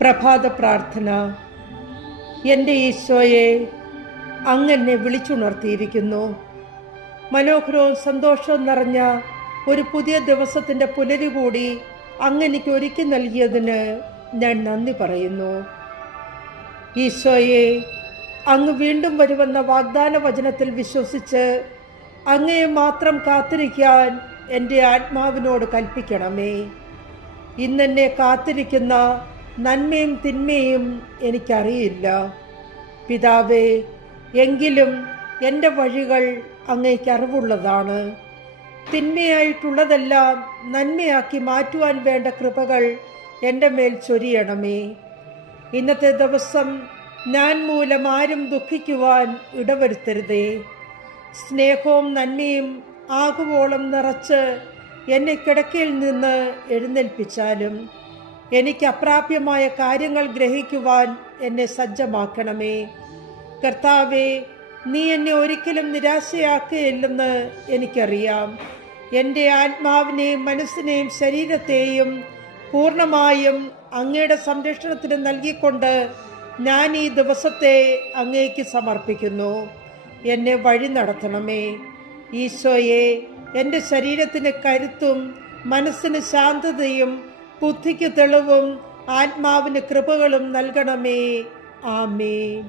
പ്രഭാത പ്രാർത്ഥന. എൻ്റെ ഈശോയെ, അങ്ങെന്നെ വിളിച്ചുണർത്തിയിരിക്കുന്നു. മനോഹരവും സന്തോഷവും നിറഞ്ഞ ഒരു പുതിയ ദിവസത്തിൻ്റെ പുലരി കൂടി അങ്ങെനിക്ക് ഒരുക്കി നൽകിയതിന് ഞാൻ നന്ദി പറയുന്നു. ഈശോയെ, അങ്ങ് വീണ്ടും വരുമെന്ന വാഗ്ദാന വചനത്തിൽ വിശ്വസിച്ച് അങ്ങയെ മാത്രം കാത്തിരിക്കാൻ എൻ്റെ ആത്മാവിനോട് കൽപ്പിക്കണമേ. ഇന്നെന്നെ കാത്തിരിക്കുന്ന നന്മയും തിന്മയും എനിക്കറിയില്ല. പിതാവേ, എങ്കിലും എൻ്റെ വഴികൾ അങ്ങേക്ക് അറിവുള്ളതാണ്. തിന്മയായിട്ടുള്ളതെല്ലാം നന്മയാക്കി മാറ്റുവാൻ വേണ്ട കൃപകൾ എൻ്റെ മേൽ ചൊരിയണമേ. ഇന്നത്തെ ദിവസം ഞാൻ മൂലം ആരും ദുഃഖിക്കുവാൻ ഇടവരുത്തരുതേ. സ്നേഹവും നന്മയും ആകുവോളം നിറച്ച് എന്നെ കിടക്കയിൽ നിന്ന് എഴുന്നേൽപ്പിച്ചാലും എനിക്ക് അപ്രാപ്യമായ കാര്യങ്ങൾ ഗ്രഹിക്കുവാൻ എന്നെ സജ്ജമാക്കണമേ. കർത്താവേ, നീ എന്നെ ഒരിക്കലും നിരാശയാക്കുകയില്ലെന്ന് എനിക്കറിയാം. എൻ്റെ ആത്മാവിനെയും മനസ്സിനെയും ശരീരത്തെയും പൂർണ്ണമായും അങ്ങയുടെ സംരക്ഷണത്തിന് നൽകിക്കൊണ്ട് ഞാൻ ഈ ദിവസത്തെ അങ്ങേക്ക് സമർപ്പിക്കുന്നു. എന്നെ വഴി നടത്തണമേ. ഈശോയെ, എൻ്റെ ശരീരത്തിന് കരുത്തും മനസ്സിന് ശാന്തതയും ബുദ്ധിക്ക് തെളിവും ആത്മാവിന് കൃപകളും നൽകണമേ. ആമേൻ.